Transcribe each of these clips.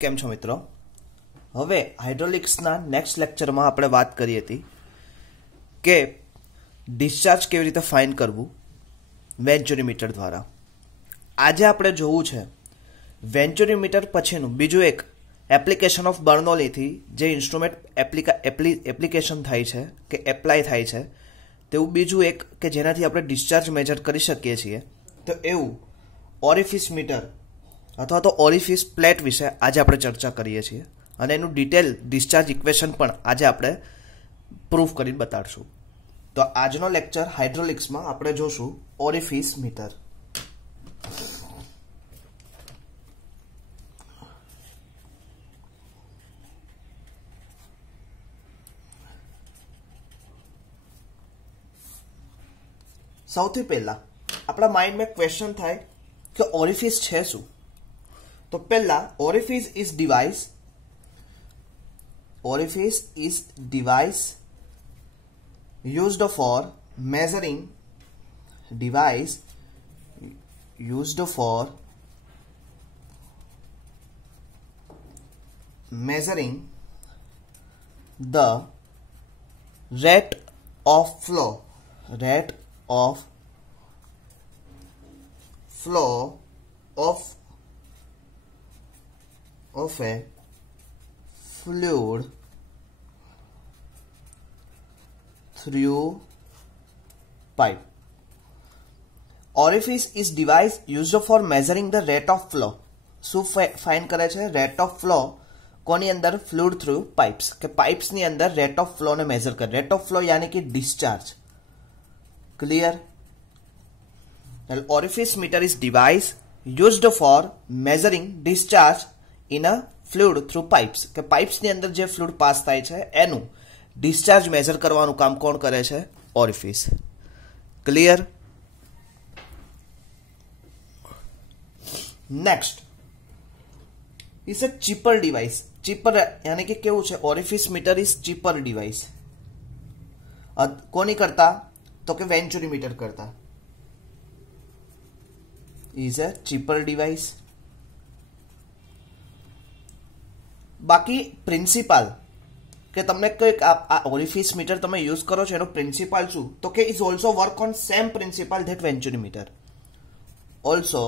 કેમ છો મિત્રો? હવે હાઇડ્રોલિક્સના નેક્સ્ટ લેક્ચરમાં આપણે વાત કરી હતી કે ડિસ્ચાર્જ કેવી રીતે ફાઇન્ડ કરવું વેન્ચુરીમીટર દ્વારા. આજે આપણે જોવું છે વેન્ચુરીમીટર પછીનું બીજું એક એપ્લિકેશન ઓફ બર્નોલીથી જે ઇન્સ્ટ્રુમેન્ટ એપ્લિકેશન થાય છે કે એપ્લાય થાય છે તેવું બીજું એક કે જેનાથી આપણે ડિસ્ચાર્જ મેજર કરી શકીએ છીએ. તો એવું ઓરિફિસ મીટર અથવા તો ઓરિફિસ પ્લેટ વિશે આજે આપણે ચર્ચા કરીએ છીએ અને એનું ડિટેલ ડિસ્ચાર્જ ઇક્વેશન પણ આજે આપણે પ્રૂફ કરીને બતાડશું. તો આજનો લેક્ચર હાઇડ્રોલિક્સમાં આપણે જોશું ઓરિફિસ મીટર. સૌથી પહેલા આપણા માઇન્ડમાં ક્વેશ્ચન થાય કે ઓરિફિસ છે શું? તો પહેલા orifice is device used for measuring the rate of flow of a fluid through pipe. Orifice is device used for measuring the rate of flow. શું ફાઇન્ડ કરે છે? રેટ ઓફ ફ્લો કોની અંદર? ફ્લુઇડ થ્રુ પાઇપ્સ કે પાઇપ્સની અંદર rate of flow ને measure કરે. રેટ ઓફ ફ્લો યાની કે discharge. Clear? Orifice meter is device used for measuring discharge in a fluid through pipes કે પાઇપ્સની અંદર જે ફ્લુઇડ પાસ થાય છે એનું ડિસ્ચાર્જ મેઝર કરવાનું કામ કોણ કરે છે? Orifice. Clear? Next is a cheaper device. Cheaper યાની કે કેવું છે? Orifice meter is cheaper device. કોની કરતા? તો કે વેન્ચુરીમીટર કરતા. Is a cheaper device. બાકી પ્રિન્સિપાલ કે તમને કઈક આ ઓરિફિસ મીટર તમે યુઝ કરો છો એનો પ્રિન્સિપાલ શું? તો કે is also work on same principle that venturi meter. Also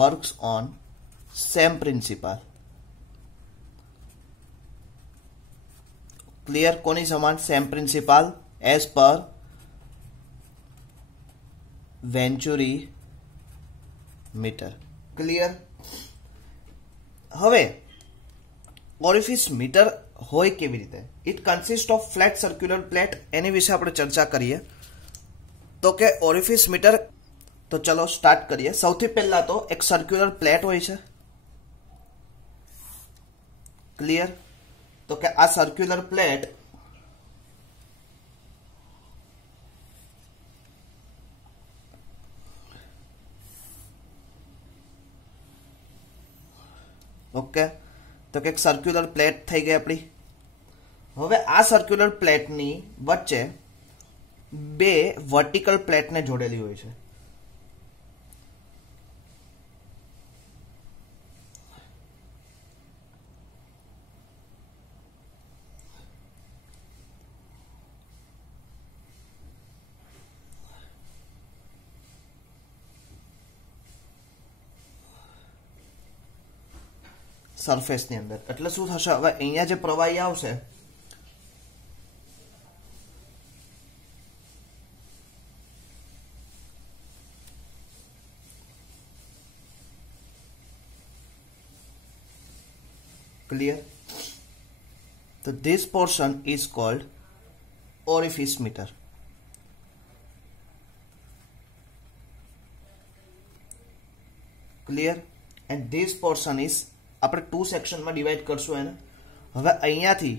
works on same principle. Clear? કોની સમાન? સેમ પ્રિન્સિપાલ એઝ પર વેન્ચુરીમીટર. ક્લિયર? હવે ઓરિફિસ મીટર હોય કેવી રીતે? It consist of flat circular plate. એની વિશે આપણે ચર્ચા કરીએ. તો કે ઓરિફિસ મીટર, તો ચલો સ્ટાર્ટ કરીએ. સૌથી પહેલા તો એક સર્ક્યુલર પ્લેટ હોય છે. ક્લિયર? તો કે આ સર્ક્યુલર પ્લેટ ઓકે, તો કે એક સર્ક્યુલર પ્લેટ થઈ ગઈ આપણી. હવે આ સર્ક્યુલર પ્લેટની વચ્ચે બે વર્ટિકલ પ્લેટને જોડેલી હોય છે. સરફેસની અંદર. એટલે શું થશે? હવે અહીંયા જે પ્રવાહી આવશે ક્લિયર? તો this portion is called orifice meter. Clear? and this portion is આપણે ટુ સેક્શનમાં ડિવાઈડ કરશું એને. હવે અહીંયાથી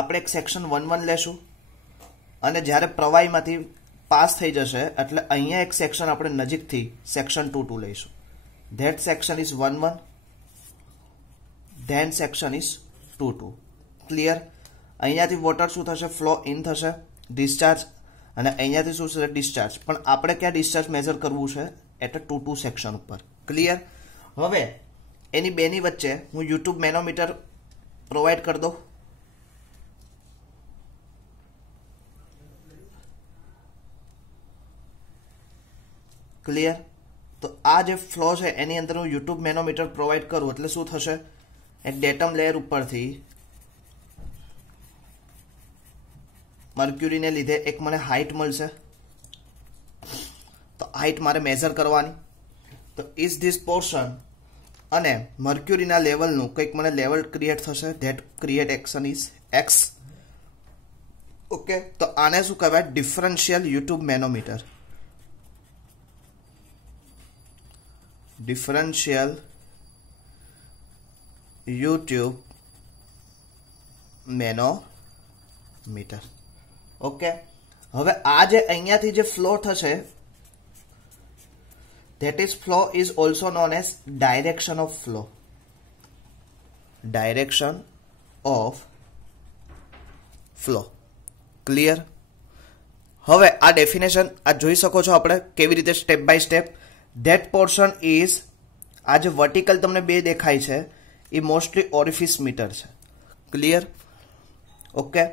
આપણે એક સેક્શન 1 લેશું અને જ્યારે પ્રવાહીમાંથી પાસ થઈ જશે એટલે અહીંયા એક સેક્શન આપણે નજીકથી સેક્શન 2 લઈશું. That section is 1 then section is 2. Clear? અહીંયાથી વોટર શું થશે? ફ્લો ઇન થશે. ડિસ્ચાર્જ અને અહીંયાથી શું છે ડિસ્ચાર્જ, પણ આપણે ક્યાં ડિસ્ચાર્જ મેજર કરવું છે એટલે 2 સેક્શન ઉપર. ક્લિયર. હવે એની બેની વચ્ચે હું યુટ્યુબ મેનોમીટર પ્રોવાઈડ કરી દઉં. ક્લિયર. તો આ જે ફ્લો છે એની અંદર હું યુટ્યુબ મેનોમીટર પ્રોવાઈડ કરું એટલે શું થશે, એક ડેટમ લેયર ઉપરથી મર્ક્યુરીને લીધે એક મને હાઇટ મળશે. તો હાઇટ મારે મેઝર કરવાની. તો ઇઝ ધીસ પોર્શન અને મર્ક્યુરીના લેવલનું કંઈક મને લેવલ ક્રિએટ થશે. That create action is x. Okay. તો આને શું કહેવાય, differential YouTube manometer. Differential YouTube manometer. Okay. હવે આ જે અહીંયાથી જે ફ્લો થશે that is flow is also known as direction of flow. Direction of flow. Clear. હવે આ ડેફિનેશન આ જોઈ શકો છો આપણે કેવી રીતે step by step. that portion is, આ જે વર્ટિકલ તમને બે દેખાય છે એ મોસ્ટલી ઓરિફિસ મીટર છે. ક્લિયર. ઓકે.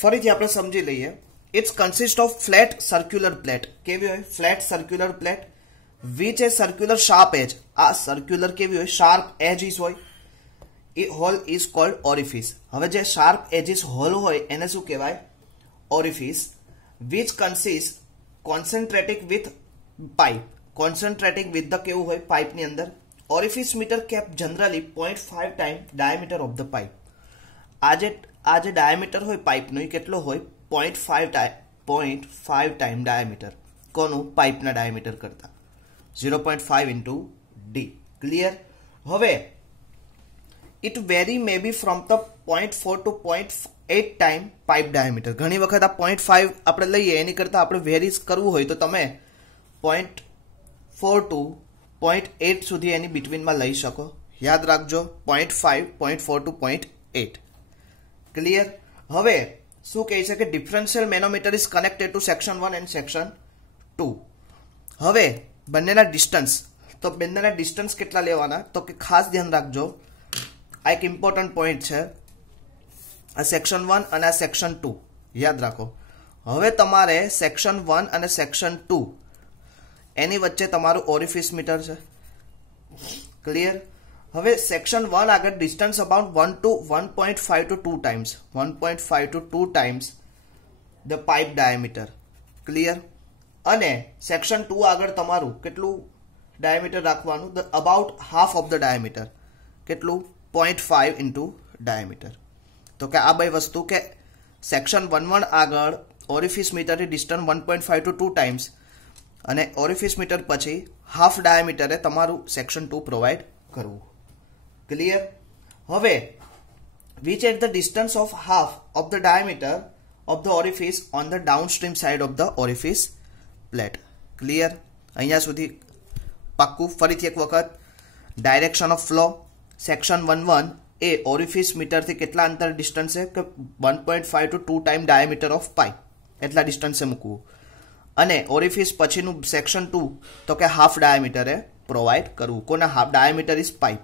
ફરીથી આપણે સમજી લઈએ. It consists of flat circular plate. કેવી હોય flat circular plate which a circular sharp edge. આ સર્ક્યુલર કેવી હોય શાર્પ એજીસ હોય. A hole is called orifice. હવે જે શાર્પ એજીસ હોલ હોય એને શું કહેવાય, orifice. Which consist concentrating with pipe. Concentrating with the કેવું હોય પાઇપની અંદર. Orifice meter keep generally 0.5 time diameter of the pipe. આ જે ડાયામીટર હોય પાઇપનો એ કેટલો હોય, 0.5 ટાઈમ ડાયામીટર. કોનું, પાઇપના ડાયામીટર કરતા 0.5 ઇન્ટુ ડી. ક્લિયર. હવે it vary may be from the 0.4 to 0.8 time pipe diameter. ઘણી વખત આ 0.5 આપણે લઈએ એની કરતાં આપણે વેરીઝ કરવું હોય તો તમે 0.4 ટુ 0.8 સુધી એની બિટવીનમાં લઈ શકો. યાદ રાખજો 0.5, 0.4 ટુ 0.8. ક્લિયર. હવે શું કહે છે કે differential manometer is connected two section 1 and section 2. હવે બંનેના ડિસ્ટન્સ, તો બંનેના ડિસ્ટન્સ કેટલા લેવાના, તો કે ખાસ ધ્યાન રાખજો આ એક ઇમ્પોર્ટન્ટ પોઈન્ટ છે. આ સેક્શન 1 અને આ સેક્શન 2 યાદ રાખો. હવે તમારે સેક્શન 1 અને સેક્શન 2 એની વચ્ચે તમારું ઓરિફિસ મીટર છે. ક્લિયર. હવે સેક્શન 1 આગળ distance about 1 to 1.5 to 2 times 1.5 to 2 times the pipe diameter. Clear. અને સેક્શન 2 આગળ તમારું કેટલું ડાયામીટર રાખવાનું, the about half of the diameter. કેટલું, 0.5 ઇન્ટુ ડાયામીટર. તો કે આ બે વસ્તુ કે સેક્શન 1 આગળ ઓરિફિસ મીટરની ડિસ્ટન્સ 1.5 to 2 times અને ઓરિફિસ મીટર પછી હાફ ડાયામીટરે તમારું સેક્શન 2 પ્રોવાઈડ કરવું. ક્લિયર. હવે which at the distance of half of the diameter of the orifice on the downstream side of the orifice plate. Clear. અહીંયા સુધી પાક્કું. ફરીથી એક વખત direction of flow section 1 A orifice મીટરથી કેટલા અંતર ડિસ્ટન્સ છે કે 1.5 to 2 time diameter of pipe એટલા ડિસ્ટન્સે મૂકવું. અને ઓરિફિસ પછીનું સેક્શન 2 તો કે હાફ ડાયામીટરે પ્રોવાઈડ કરવું. કોના, half diameter is pipe.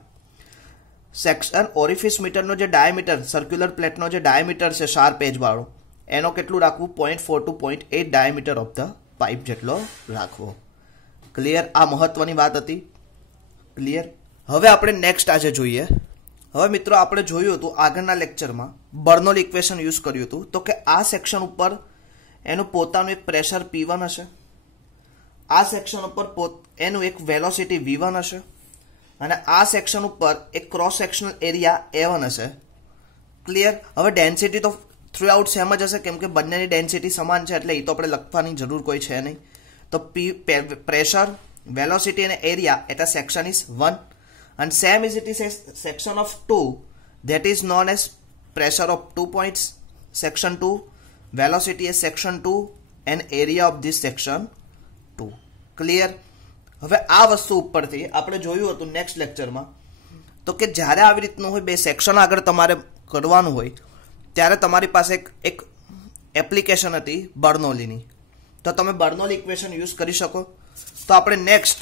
Section orifice મીટરનો જે ડાયામીટર સર્ક્યુલર પ્લેટનો જે ડાયામીટર છે શાર્પ એજ વાળો એનો કેટલું રાખવું, 0.4 to 0.8 diameter of the pipe જેટલો રાખવો. ક્લિયર. આ મહત્વની વાત હતી. ક્લિયર. હવે આપણે નેક્સ્ટ આજે જોઈએ. હવે મિત્રો આપણે જોયું હતું આગળના લેક્ચરમાં બર્નોલ ઇક્વેશન યુઝ કર્યું હતું. તો કે આ સેક્શન ઉપર એનું પોતાનું એક પ્રેશર P1 હશે, આ સેક્શન ઉપર એનું એક વેલોસિટી V1 હશે અને આ સેક્શન ઉપર એક ક્રોસ સેક્શનલ એરિયા A1 હશે. ક્લિયર. હવે ડેન્સિટી તો થ્રુ આઉટ સેમ જ હશે કેમ કે બંનેની ડેન્સિટી સમાન છે એટલે એ તો આપણે લખવાની જરૂર કોઈ છે નહીં. તો પ્રેશર, વેલોસિટી અને એરિયા એટલે section is 1 and same as it is a section of 2 that is known as pressure of 2 points section 2, velocity is section 2 and area of this section 2. Clear. હવે આ વસ્તુ ઉપરથી આપણે જોયું હતું નેક્સ્ટ લેક્ચરમાં તો કે જ્યારે આવી રીતનું હોય બે સેક્શન આગળ તમારે કરવાનું હોય ત્યારે તમારી પાસે એક એપ્લિકેશન હતી બર્નોલીની, તો તમે બર્નોલી ઇક્વેશન યુઝ કરી શકો. તો આપણે નેક્સ્ટ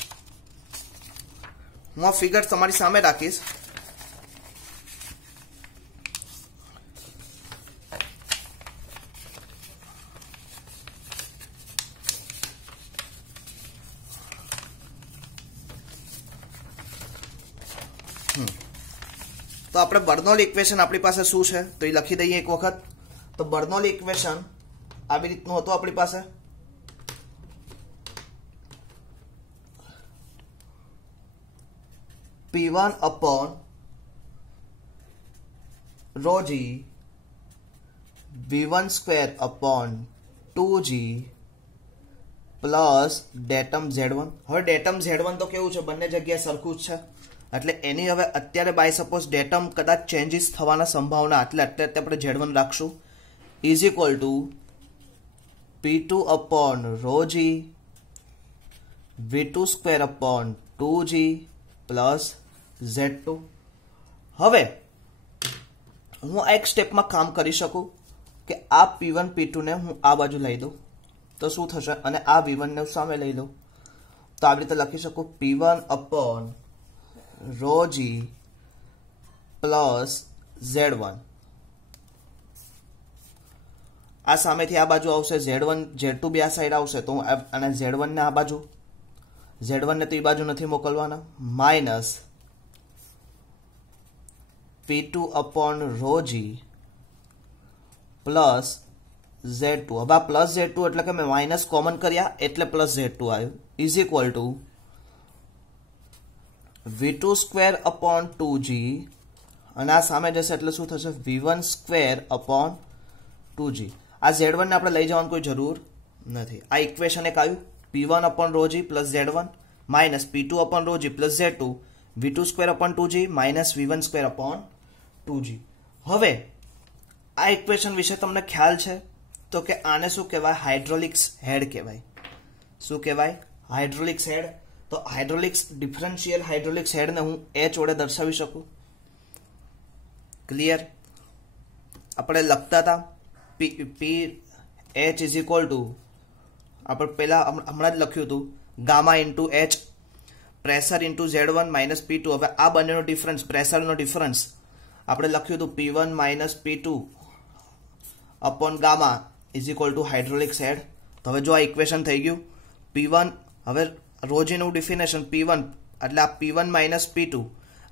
હું આ ફિગર તમારી સામે રાખીશ. તો આપણે બર્નોલી ઇક્વેશન આપણી પાસે શું છે તો એ લખી દઈએ એક વખત. તો બર્નોલી ઇક્વેશન આવી રીતનું હતું આપણી પાસે. P1 upon rho g V1 square upon 2g plus datum Z1. હવે ડેટમ Z1 તો કેવું છે, બંને જગ્યાએ સરખું જ છે, એટલે એની હવે અત્યારે બાય સપોઝ ડેટમ કદાચ ચેન્જીસ થવાના સંભાવના, એટલે અત્યારે આપણે Z1 રાખશું, is equal two P2 upon rho g V2 square upon 2g plus Z2. હવે હું આ એક સ્ટેપમાં કામ કરી શકું કે આ P1 P2 ને હું આ બાજુ લઈ દઉં તો શું થશે, અને આ V1 ને સામે લઈ લઉં તો આવી રીતે લખી શકું P1 upon rho g plus Z1. આ સામેથી આ બાજુ આવશે Z1 Z2 બે આ સાઈડ આવશે, તો અને Z1 ને આ બાજુ, Z1 ને તો એ બાજુ નથી મોકલવાના, minus P2 upon rho g plus Z2. હવે આ પ્લસ Z2 એટલે કે મેં માઇનસ કોમન કર્યા એટલે પ્લસ Z2 આવ્યું, is equal two V2 square upon 2g, અને આ સામે જશે એટલે શું થશે V1 સ્ક્વેર અપોન 2g. આ Z1 ને આપણે લઈ જવાની કોઈ જરૂર નથી. આ ઇક્વેશન એક આવ્યું P1 upon rho g plus Z1 minus P2 upon rho g plus Z2 V2 square upon 2g minus V1 square upon 2g. હવે આ ઇક્વેશન વિશે તમને ખ્યાલ છે તો કે આને શું કહેવાય, હાઇડ્રોલિક્સ હેડ કહેવાય. શું કહેવાય, હાઇડ્રોલિક્સ હેડ. તો હાઇડ્રોલિક્સ ડિફરન્શિયલ હાઇડ્રોલિક્સ હેડને હું H વડે દર્શાવી શકું. ક્લિયર? આપણે લખતા હતા P H is equal two, આપણે પહેલા હમણાં જ લખ્યું હતું gamma into H pressure into Z1 minus P2. હવે આ બંનેનો ડિફરન્સ, પ્રેશરનો ડિફરન્સ આપણે લખ્યું હતું P1 minus P2 upon gamma is equal to hydraulics head. તો હવે જો આ ઇક્વેશન થઈ ગયું P1, હવે રોજીનું ડિફિનેશન P1 એટલે આ P1 માઇનસ P2,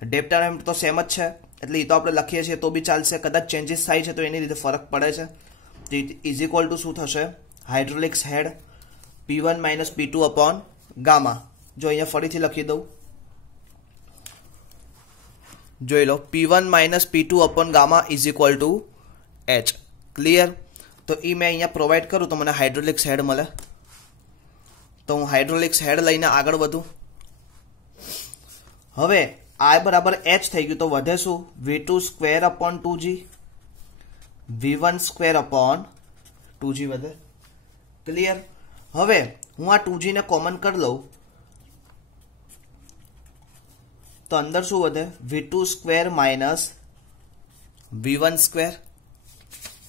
ડેલ્ટા તો સેમ જ છે એટલે એ તો આપણે લખીએ છીએ તો બી ચાલશે, કદાચ ચેન્જીસ થાય છે તો એની રીતે ફરક પડે છે. ઇઝ ઇક્વલ ટુ શું થશે, હાઇડ્રોલિક્સ હેડ P1 minus P2 upon gamma. જો અહીંયા ફરીથી લખી દઉં, જોઈ લો P1 minus P2 upon gamma is equal to H. Clear? તો એ મેં અહીંયા પ્રોવાઈડ કરું તો મને હાઇડ્રોલિક્સ હેડ મળે. તો હું હાઇડ્રોલિક્સ હેડ લઈને આગળ વધું. હવે I બરાબર H થઈ ગયું તો વધે શું, V2 square upon 2g V1 square upon 2g વધે. ક્લિયર? હવે હું આ 2g ને કોમન કરી લઉં તો અંદર શું વધે, V2 square minus V1 square.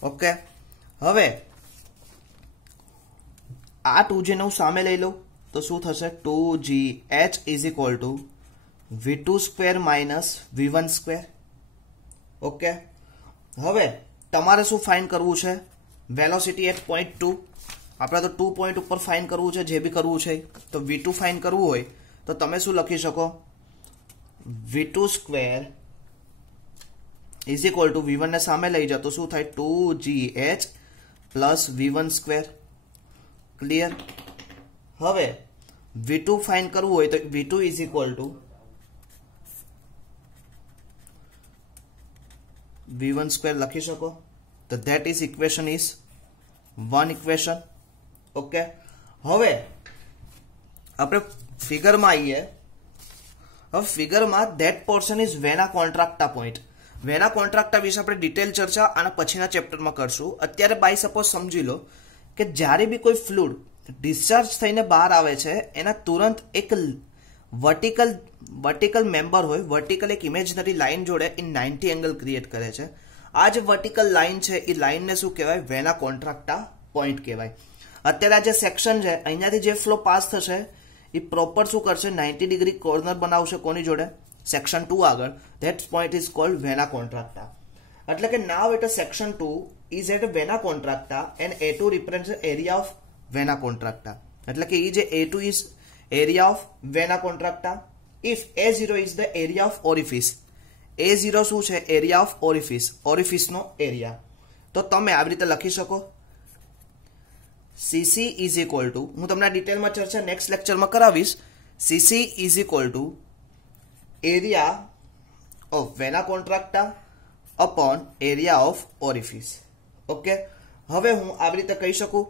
Okay, હવે આ 2g ને હું સામે લઈ લઉં તો શું થશે, 2gh is equal two V2 square minus V1 square. Okay, હવે તમારે શું ફાઇન્ડ કરવું છે, વેલોસિટી એટ પોઈન્ટ 2. આપણે તો 2 પોઈન્ટ ઉપર ફાઇન્ડ કરવું છે, જે બી કરવું છે. તો V2 ફાઇન્ડ કરવું હોય તો તમે શું લખી શકો, V2 square is equal two V1 ને સામે લઈ જાઓ તો શું થાય, 2gh plus V1 square. Clear? હવે V2 ફાઇન્ડ કરવું હોય તો V2 is equal two V1 square લખી શકો. તો that is equation is 1 equation. Okay, હવે આપણે ફિગરમાં આવીએ. હવે ફિગરમાં ધેટ પોર્શન ઇઝ વેના કોન્ટ્રાક્ટા પોઈન્ટ. વેના કોન્ટ્રાક્ટા વિશે આપણે ડિટેલ ચર્ચા આના પછીના ચેપ્ટરમાં કરશું. અત્યારે બાય સપોઝ સમજી લો કે જ્યારે બી કોઈ ફ્લુઇડ ડિસ્ચાર્જ થઈને બહાર આવે છે એના તુરંત એક વર્ટિકલ મેમ્બર હોય, વર્ટિકલ એક ઇમેજનરી લાઇન જોડે એ 90 એંગલ ક્રિએટ કરે છે. આ જે વર્ટિકલ લાઈન છે એ લાઈનને શું કહેવાય? વેના કોન્ટ્રાક્ટા પોઈન્ટ કહેવાય. અત્યારે આ જે સેક્શન છે અહીંયાથી જે ફ્લો પાસ થશે એ પ્રોપર શું કરશે? 90 ડિગ્રી કોર્નર બનાવશે કોની જોડે? સેક્શન 2 આગળ. That point is called vena contracta. એટલે કે now at section 2 is at vena contracta and A2 represent area of vena contracta. એટલે કે એ જે A2 is area of vena contracta if A0 is the area of orifice. A0 શું છે? Area of orifice, ઓરિફિસનો area. તો તમે આવી રીતે લખી શકો CC ઇઝ ઇક્વલ ટુ, હું તમને ડિટેલમાં ચર્ચા નેક્સ્ટ લેક્ચરમાં કરાવીશ. CC is equal to area of vena contracta upon area of orifice. Okay, હવે હું આવી રીતે કહી શકું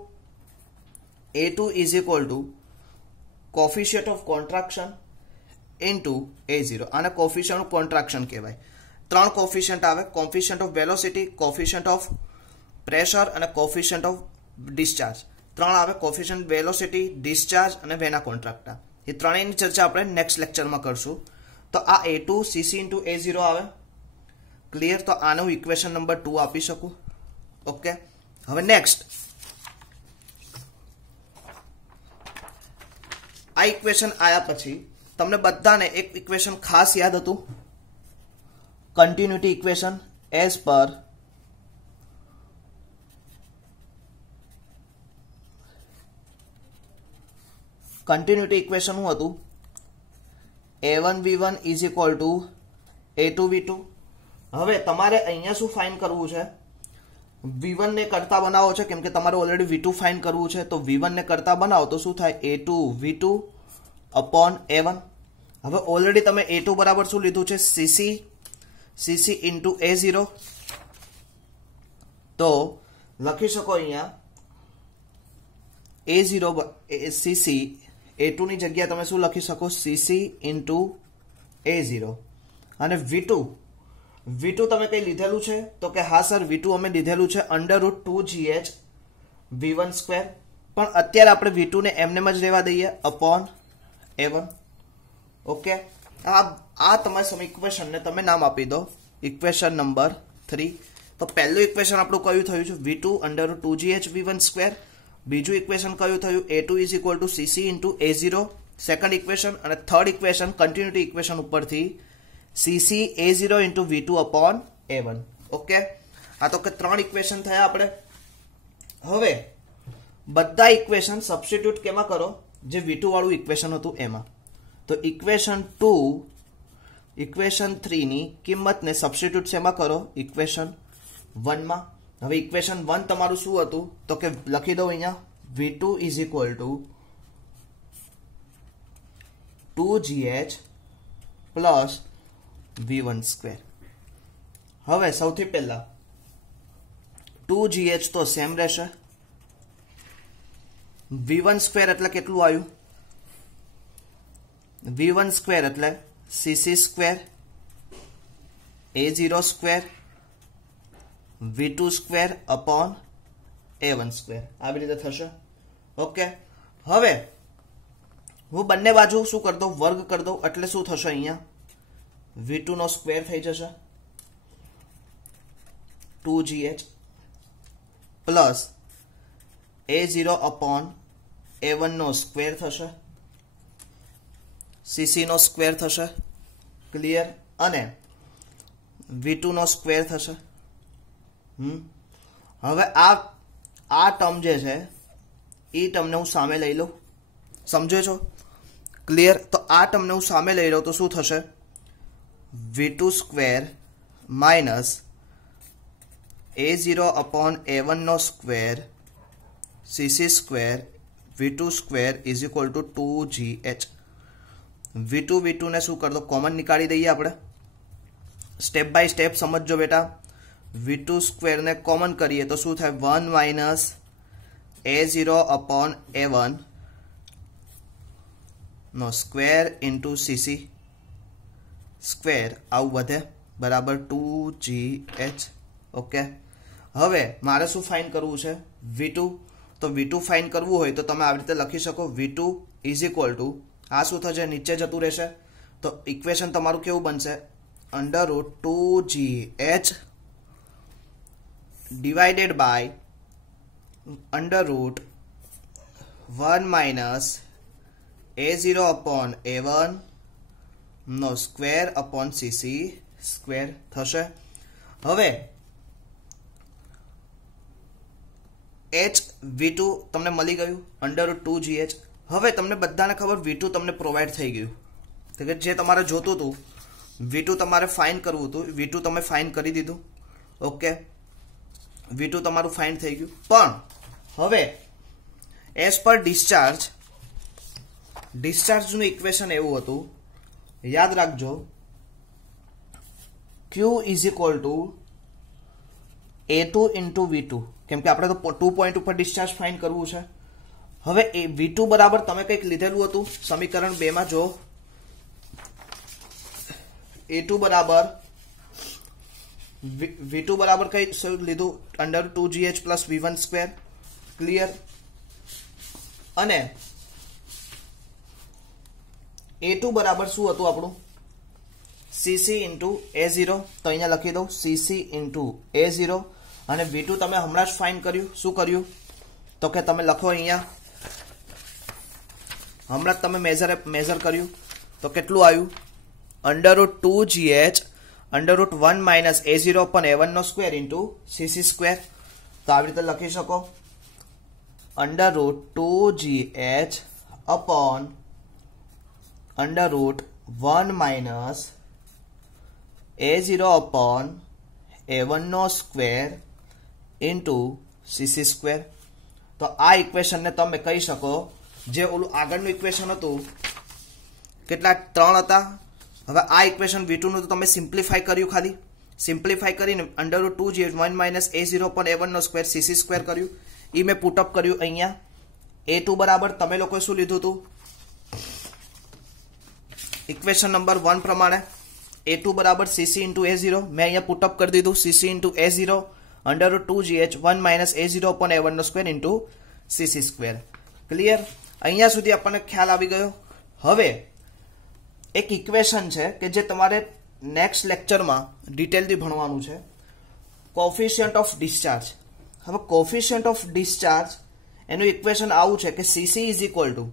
A2 is equal to coefficient of contraction into A0. આને કોફિશિયન્ટ ઓફ કોન્ટ્રાક્શન કહેવાય. 3 કોફિશિયન્ટ આવે: coefficient of velocity, coefficient of pressure અને કોફિશિયન્ટ ઓફ ડિસ્ચાર્જ. 3 આવે: કોફિશિયન્ટ વેલોસિટી, ડિસ્ચાર્જ અને વેના કોન્ટ્રાક્ટા. એ ત્રણેયની ચર્ચા આપણે નેક્સ્ટ લેક્ચરમાં કરશું. તો આ A2 CC ઇન્ટુ A0 આવે. ક્લિયર? તો આનું ઇક્વેશન નંબર 2 આપી શકું. ઓકે, હવે નેક્સ્ટ આ ઇક્વેશન આયા પછી તમને બધાને એક ઇક્વેશન ખાસ યાદ હતું, continuity equation as per continuity equation શું હતું? A1V1 is equal two A2V2. હવે તમારે અહીંયા શું ફાઇન કરવું છે? V1 ને કરતા બનાવો છે, કેમ કે તમારે ઓલરેડી V2 ફાઇન કરવું છે. તો V1 ને કરતા બનાવો તો શું થાય? A2V2 upon A1. હવે ઓલરેડી તમે A2 બરાબર શું લીધું છે? CC into A0. તો લખી શકો અહીંયા A0 CC, A2 ની જગ્યાએ તમે શું લખી શકો? CC into A0. અને V2 તમે કઈ લીધેલું છે? તો કે હા સર, V2 અમે લીધેલું છે √2GH V1 સ્ક્વેર. પણ અત્યારે આપણે V2 ને એમને જ રહેવા દઈએ અપોન A1. ઓકે, આ તમારા ઇક્વેશનને તમે નામ આપી દો ઇક્વેશન નંબર 3. તો પહેલું ઇક્વેશન આપણું કયું થયું છે? V2 √2GH V1 square. બીજું ઇક્વેશન કયું થયું? A2 is equal two CC into A0. Second equation. અને થર્ડ ઇક્વેશન કન્ટિન્યુટી ઇક્વેશન ઉપરથી CC A0 into V2 upon A1. Okay, આ તો કે 3 ઇક્વેશન થયા આપણે. હવે બધા ઇક્વેશન સબસ્ટિટ્યુટ કેમાં કરો? જે V2 વાળું ઇક્વેશન હતું એમાં. તો ઇક્વેશન 2 ઇક્વેશન 3 ની કિંમતને સબસ્ટિટ્યુટ શેમાં કરો? ઇક્વેશન 1 માં. હવે ઇક્વેશન 1 તમારું શું હતું? તો કે લખી દો અહીંયા V2 is equal to 2GH plus V1 square. હવે સૌથી પહેલા 2GH તો સેમ રહેશે. V1 સ્ક્વેર એટલે કેટલું આવ્યું? V1 સ્ક્વેર એટલે CC square A0 square V2 square upon A1 square. આવી રીતે થશે. ઓકે, હવે હું બંને બાજુ શું કરી દઉં? વર્ગ કરી દઉં. એટલે શું થશે? અહીંયા V2 નો સ્ક્વેર થઈ જશે 2GH plus A0 upon A1 નો સ્ક્વેર થશે, CC નો સ્ક્વેર થશે. ક્લિયર? અને V2 નો સ્ક્વેર થશે. હવે આ ટર્મ જે છે એ ટર્મને હું સામે લઈ લઉં. સમજો છો? ક્લિયર? તો આ ટર્મને હું સામે લઈ લઉં તો શું થશે? V2 square minus A0 upon A1 નો square CC square V2 square is equal to 2GH. V2 ને શું કરી દો? કોમન નીકાળી દઈએ આપણે. સ્ટેપ બાય સ્ટેપ સમજો બેટા. V2 સ્ક્વેર ને કોમન કરીએ તો શું થાય? 1 માઇનસ A0 અપોન A1 નો સ્ક્વેર ઇન્ટુ CC સ્ક્વેર આવું વધે બરાબર 2GH. ઓકે, હવે મારે શું ફાઇન કરવું છે? V2. તો V2 ફાઇન કરવું હોય તો તમે આવી રીતે લખી શકો V2 ઇઝ ઇક્વલ ટુ આ શું થશે? નીચે જતું રહેશે. તો ઇક્વેશન તમારું કેવું બનશે? √2GH divided by under root 1 minus a0 upon a1 નો સ્ક્વેર upon cc સ્ક્વેર થશે. હવે h v2 તમને મળી ગયું અંડર રૂટ 2gh. હવે તમને બધાને ખબર v2 તમને પ્રોવાઈડ થઈ ગયું, તો કે જે તમારે જોતું હતું v2 તમારે ફાઇન્ડ કરવું હતું, v2 તમે ફાઇન્ડ કરી દીધું. ઓકે, v2 તમારું ફાઇન્ડ થઈ ગયું. પણ હવે એઝ પર ડિસ્ચાર્જનું ઇક્વેશન એવું હતું, યાદ રાખજો, q is equal to a2 into v2, કેમ કે આપણે તો 2 પોઈન્ટ ઉપર ડિસ્ચાર્જ ફાઇન્ડ કરવું છે. હવે એ v2 બરાબર તમે કંઈક લીધેલું હતું સમીકરણ 2 માં, જો a2 બરાબર v2 બરાબર કઈ લીધું under 2gh plus v1 square. Clear? અને a2 બરાબર શું હતું આપણું? cc into a0. તો અહીંયા લખી દઉં cc ઇન્ટુ a0. અને v2 તમે હમણાં જ ફાઇન્ડ કર્યું. શું કર્યું? તો કે તમે લખો અહીંયા, હમણાં જ તમે મેઝર કર્યું તો કેટલું આવ્યું? Under root 2gh under root 1 minus a0 upon a1 નો સ્ક્વેર ઇન્ટુ cc સ્ક્વેર. તો આવી રીતે લખી શકો, under root 2gh upon under root 1 minus a0 upon a1 નો સ્ક્વેર ઇન્ટુ cc સ્ક્વેર. તો આ ઇક્વેશનને તમે કહી શકો, જે ઓલું આગળનું ઇક્વેશન હતું કેટલા 3 હતા. હવે આ ઇક્વેશન v2 નું તો તમે સિમ્પ્લિફાય કર્યું, ખાલી સિમ્પ્લિફાય કરીને under root 2gh 1 minus a0 upon a1 નો સ્ક્વેર cc સ્ક્વેર કર્યું. એ મેં પુટઅપ કર્યું અહીંયા. a2 બરાબર તમે લોકોએ શું લીધું હતું ઇક્વેશન નંબર 1 પ્રમાણે? a2 બરાબર cc ઇન્ટુ a0. મેં અહીંયા પુટઅપ કરી દીધું cc into a0 under root 2gh 1 minus a0 upon a1 નો square into cc square. Clear? અહીંયા સુધી આપણને ખ્યાલ આવી ગયો. હવે એક ઇક્વેશન છે કે જે તમારે નેક્સ્ટ લેક્ચરમાં ડિટેલથી ભણવાનું છે, કોફિશિયન્ટ ઓફ ડિસ્ચાર્જ. હવે કોફિશિયન્ટ ઓફ ડિસ્ચાર્જ એનું ઇક્વેશન આવું છે કે cc is equal to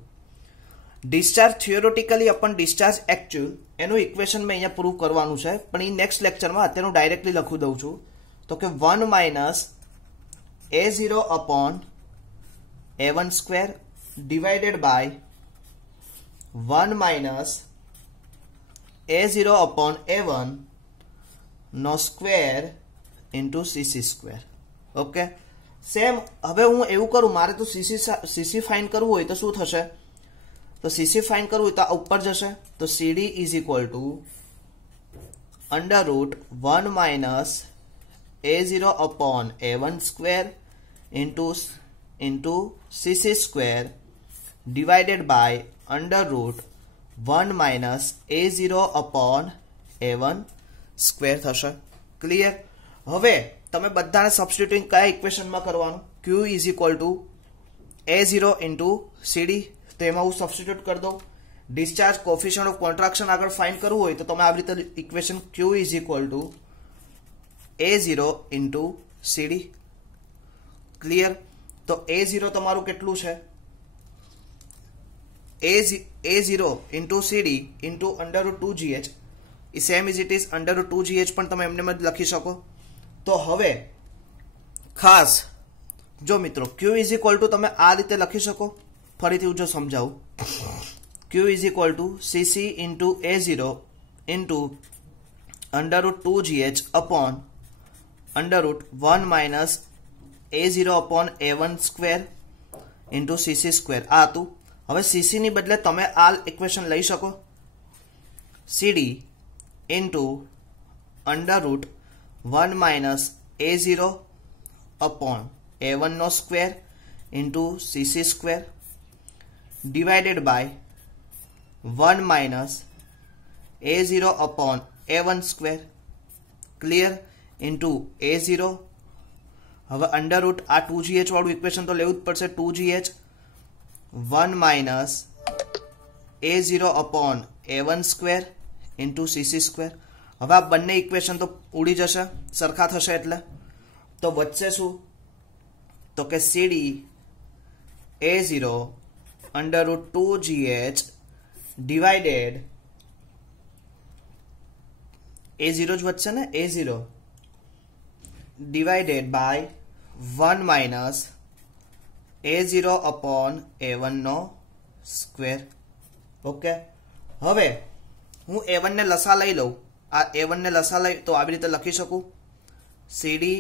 discharge theoretically upon discharge actual. એનું ઇક્વેશન મેં અહીંયા પ્રૂવ કરવાનું છે, પણ એ નેક્સ્ટ લેક્ચરમાં. અત્યારે હું ડાયરેક્ટલી લખી દઉં છું. તો કે 1 minus a0 upon a1 square divided by 1 minus a0 upon a1 નો square into cc square. Okay, same. હવે હું એવું કરું, મારે તો cc ફાઇન્ડ કરવું હોય તો શું થશે? તો cc ફાઇન્ડ કરવું હોય તો ઉપર જશે. તો cd is equal to under root 1 minus a0 upon a1 square into cc square divided by under root 1 minus a0 upon a1 square થશે. ક્લિયર? હવે તમે બધાને સબસ્ટિટ્યુટિંગ કયા ઇક્વેશનમાં કરવાનું? q is equal to a0 into cd. તો એમાં હું સબસ્ટિટ્યુટ કરી દઉં. ડિસ્ચાર્જ કોફિશિયન્ટ ઓફ કોન્ટ્રાક્શન આગળ ફાઇન્ડ કરવું હોય તો તમે આવી રીતે equation q is equal to a0 into cd. Clear? તો a0 તમારું કેટલું છે? a0 into cd into under root 2gh is same as it is under root 2gh પણ તમે એમને જ લખી શકો. તો હવે ખાસ જો મિત્રો q is equal to તમે આ રીતે લખી શકો. ફરીથી હું જો સમજાવું, q is equal to cc into a0 into under root 2gh upon under root 1 minus a0 upon a1 square into cc square. આ હતું. હવે cc ની બદલે તમે આ ઇક્વેશન લઈ શકો, cd into under root 1 minus a0 upon a1 નો square into cc square divided by 1 minus a0 upon a1 square. Clear? Into a0. હવે અંડર રૂટ આ 2gh વાળું ઇક્વેશન તો લેવું જ પડશે. 2gh 1 minus a0 upon a1 square into cc square. હવે આ બંને ઇક્વેશન તો ઉડી જશે, સરખા થશે એટલે. તો વચ્ચે શું તો કે સીડી A0 √2GH ડિવાઇડેડ A0 જ વધશે ને A0 divided by 1 minus A0 upon A1 નો સ્ક્વેર. ઓકે, હવે હું A1 ને લસા લઈ લઉં. આ A1 ને લસા લઈ તો આવી રીતે લખી શકું CD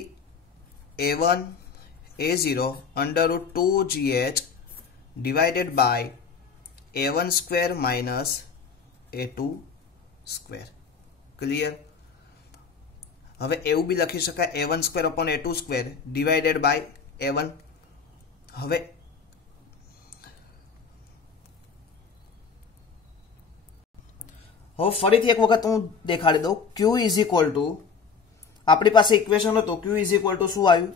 A1 A0 √2GH divided by A1 square minus A2 square. Clear? હવે એવું બી લખી શકાય A1 square upon A2 square divided by A1. હવે ફરીથી એક વખત હું દેખાડી દઉં. Q ઇઝ ઇક્વલ ટુ આપણી પાસે ઇક્વેશન હતો Q ઇઝ ઇક્વલ ટુ શું આવ્યું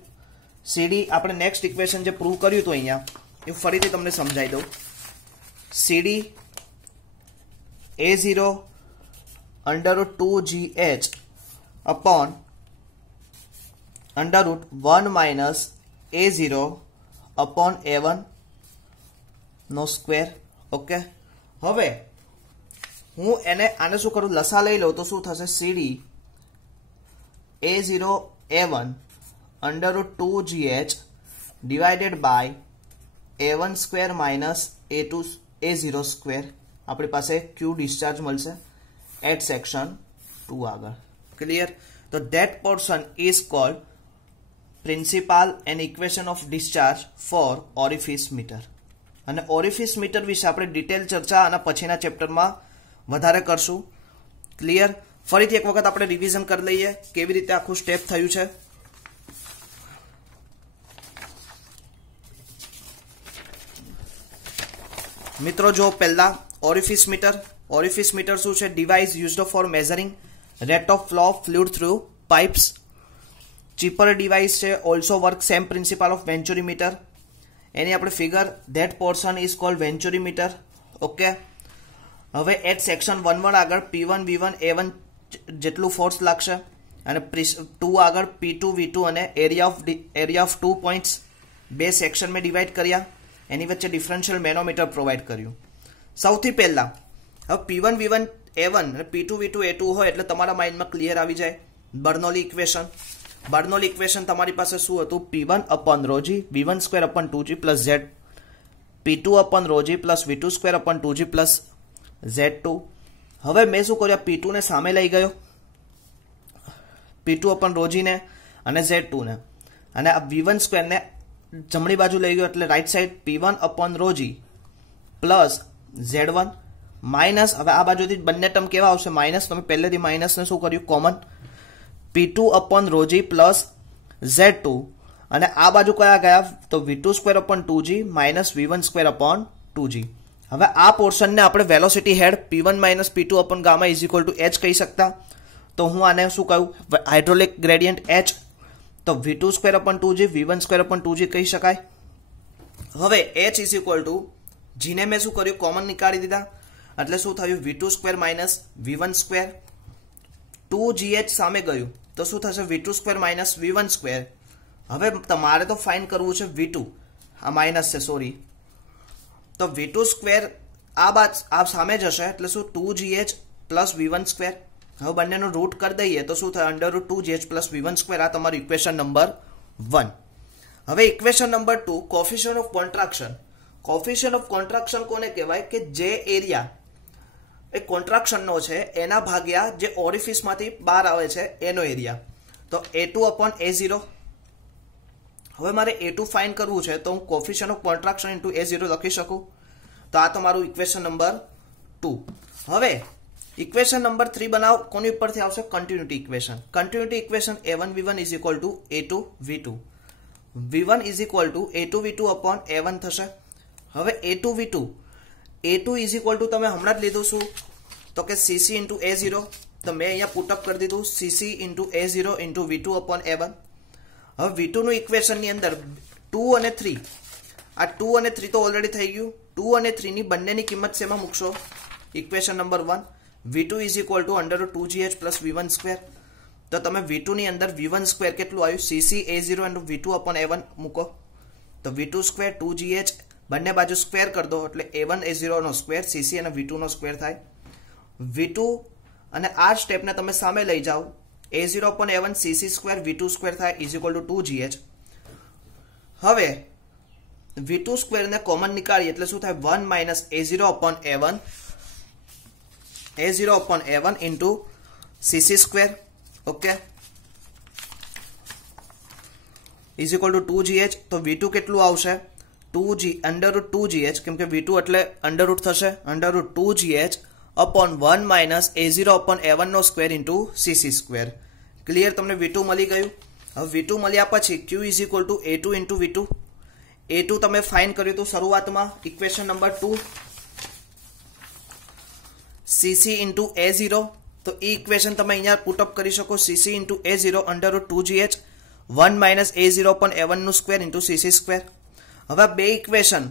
સીડી. આપણે નેક્સ્ટ ઇક્વેશન જે પ્રૂવ કર્યું હતું અહીંયા એ ફરીથી તમને સમજાવી દઉં. સીડી A0 √2GH upon √1 minus A0 upon A1 નો સ્ક્વેર. ઓકે, હવે હું આને શું કરું લસા લઈ લઉં તો શું થશે C D A0 A1 √2GH divided by A1 square minus A0 square. આપણી પાસે Q ડિસ્ચાર્જ મળશે એટ સેક્શન 2 આગળ. ક્લિયર? તો that portion is called principal and equation of discharge for orifice meter. અને ઓરિફિસ મીટર વિશે આપણે ડિટેલ ચર્ચા આના પછીના ચેપ્ટરમાં વધારે કરશું. ક્લિયર? ફરીથી એક વખત આપણે રિવિઝન કરી લઈએ કેવી રીતે આખું સ્ટેપ થયું છે. મિત્રો જો પહેલા ઓરિફિસ મીટર શું છે? Device used for measuring rate of flow of fluid through pipes. Cheaper device છે. Also work same principle of venturi meter. એની આપણે figure that portion is called venturi meter. Okay, હવે એટ સેક્શન 1 આગળ P1 V1 A1 જેટલું force લાગશે અને 2 આગળ P2 V2 અને એરિયા ઓફ 2 પોઈન્ટ્સ બે સેક્શન में ડિવાઈડ કર્યા. એની વચ્ચે ડિફરન્શિયલ મેનોમીટર પ્રોવાઈડ કર્યું. સૌથી પહેલા હવે P1 V1 A1 અને P2 V2 A2 હોય એટલે તમારા માઇન્ડમાં ક્લિયર આવી જાય બર્નોલી ઇક્વેશન. બર્નોલી ઇક્વેશન તમારી પાસે શું હતું? P1 upon ρg V1 square upon 2g plus Z, P2 upon ρg plus V2 square upon 2g plus Z2. હવે મેં શું કર્યું? P2 ને સામે લઈ ગયો, P2 અપોન ρg ને અને Z2 ને, અને આ V1 સ્ક્વેર ને જમણી બાજુ લઈ ગયો એટલે right side P1 upon ρg plus Z1 minus. હવે આ બાજુથી બંને ટર્મ કેવા આવશે? માઇનસ. તમે પહેલેથી માઇનસ ને શું કર્યું? Common. P2 upon ρg plus Z2 અને આ બાજુ કયા ગયા? તો V2 square upon 2g minus V1 square upon 2g. હવે આ પોર્શનને આપણે velocity head P1 minus P2 upon gamma is equal to H કહી શકતા. તો હું આને શું કહું? Hydraulic gradient H. તો V2 square upon 2g V1 square upon 2g કહી શકાય. હવે H ઇઝ ઇક્વલ ટુ જીને મેં શું કર્યું? કોમન નીકાળી દીધા એટલે શું થયું? V2 square minus V1 square. 2GH સામે ગયું તો શું થશે? V2 square minus V1 square. હવે તમારે તો ફાઇન્ડ કરવું છે V2. આ માઇનસ છે, સોરી. તો V2 સ્ક્વેર આ સામે જશે એટલે શું? 2GH plus V1 square. હવે બંનેનો રૂટ કરી દઈએ તો શું થાય? √2GH plus V1 square. આ તમારું ઇક્વેશન નંબર 1. હવે equation number 2 coefficient of contraction. Coefficient of contraction કોને કહેવાય? કે જે એરિયા એ કોન્ટ્રાક્શનનો છે એના ભાગ્યા જે ઓરિફિસમાંથી બહાર આવે છે એનો એરિયા. તો A2 અપોન A0. હવે મારે A2 ફાઇન્ડ કરવું છે તો હું coefficient of contraction into A0 લખી શકું. તો આ તમારું ઇક્વેશન નંબર 2. હવે ઇક્વેશન નંબર 3 બનાવો. કોની ઉપરથી આવશે? Continuity equation. Continuity equation A1 V1 is equal to A2 V2. V1 is equal to A2 V2 upon A1 થશે. હવે A2 V2 is equal two તમે હમણાં જ લીધું શું? તો કે CC ઇન્ટુ A0. તો મેં અહીંયા પુટઅપ કરી દીધું CC into A0 into V2 upon A1. હવે V2 નું ઇક્વેશનની અંદર 2 અને 3, આ 2 અને 3 તો ઓલરેડી થઈ ગયું. 2 અને 3 ની બંનેની કિંમત શેમાં મૂકશો? Equation number 1. V2 is equal to √2GH plus V1 square. તો તમે V2 ની અંદર V1 સ્ક્વેર કેટલું આવ્યું CC A0 into V2 upon A1 મૂકો તો V2 સ્ક્વેર 2GH બંને બાજુ સ્ક્વેર કરી દો એટલે A1 A0 નો સ્ક્વેર CC અને V2 નો સ્ક્વેર થાય. V2 અને આ સ્ટેપને તમે સામે લઈ જાઓ A0 upon A1 CC square V2 square થાય ઇઝ ઇક્વલ ટુ 2GH. હવે V2 સ્ક્વેર ને કોમન નીકાળીએ એટલે શું થાય 1 minus A0 upon A1 into CC square okay is equal to 2GH. તો V2 કેટલું આવશે 2G અંડર રૂટ 2GH કેમ કે V2 એટલે અંડર રૂટ થશે under root 2GH upon 1 minus A0 upon A1 નો square into CC square. Clear? તમને V2 મળી ગયું. હવે V2 મળ્યા પછી Q is equal to A2 into V2. A2 તમે ફાઇન્ડ કર્યું હતું શરૂઆતમાં equation number 2 CC into A0. તો એ ઇક્વેશન તમે અહીંયા પુટઅપ કરી શકો CC into A0 under root 2GH 1 minus A0 upon A1 નું સ્ક્વેર into CC સ્ક્વેર. હવે બે ઇક્વેશન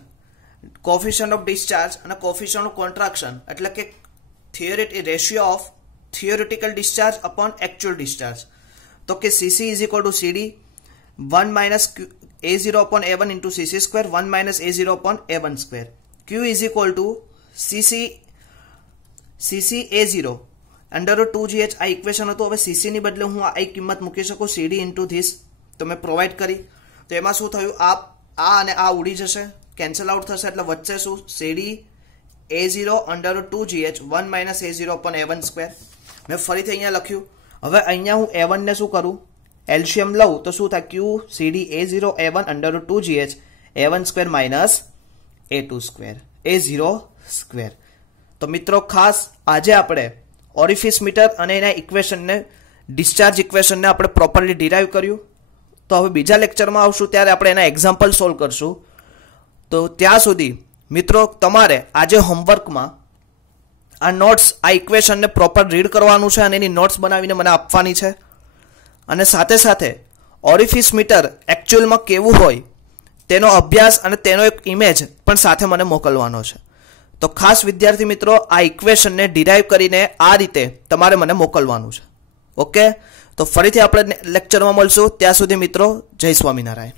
કોફિશિયન્ટ ઓફ ડિસ્ચાર્જ અને કોફિશિયન્ટ ઓફ કોન્ટ્રાક્શન એટલે કે ratio of theoretical discharge upon actual discharge. તો કે CC is equal two CD 1 minus A0 upon A1 into CC square 1 minus A0 upon A1 square. Q is equal two CC A0 under root 2GH. આ equation હતું. હવે CC ની બદલે હું આ કિંમત મૂકી શકું CD ઇન્ટુ ધીસ તો મેં પ્રોવાઈડ કરી. તો એમાં શું થયું આ અને આ ઉડી જશે કેન્સલ આઉટ થશે એટલે વચ્ચે શું CD A0 under root 2GH 1 minus A0 upon A1 square. મેં ફરીથી અહીંયા લખ્યું. હવે અહીંયા હું A1 ને શું કરું એલસીએમ લઉં તો શું થાય Q CD A0 A1 under root 2GH A1 square minus A2 square A0 square. તો મિત્રો ખાસ આજે આપણે ઓરિફિસ મીટર અને એના ઇક્વેશનને ડિસ્ચાર્જ ઇક્વેશનને આપણે પ્રોપરલી ડિરાઈવ કર્યું. તો હવે બીજા લેક્ચરમાં આવશું ત્યારે આપણે એના એક્ઝામ્પલ સોલ્વ કરશું. તો ત્યાં સુધી મિત્રો તમારે આજે હોમવર્કમાં આ નોટ્સ આ ઇક્વેશનને પ્રોપર રીડ કરવાનું છે અને એની નોટ્સ બનાવીને મને આપવાની છે. અને સાથે સાથે ઓરિફિસ મીટર એકચ્યુઅલમાં કેવું હોય તેનો અભ્યાસ અને તેનો એક ઇમેજ પણ સાથે મને મોકલવાનો છે. તો ખાસ વિદ્યાર્થી મિત્રો આ ઇક્વેશનને ડિરાઈવ કરીને આ રીતે તમારે મને મોકલવાનું છે. ઓકે, તો ફરીથી આપણે લેક્ચરમાં મળશું. ત્યાં સુધી મિત્રો જય સ્વામિનારાયણ.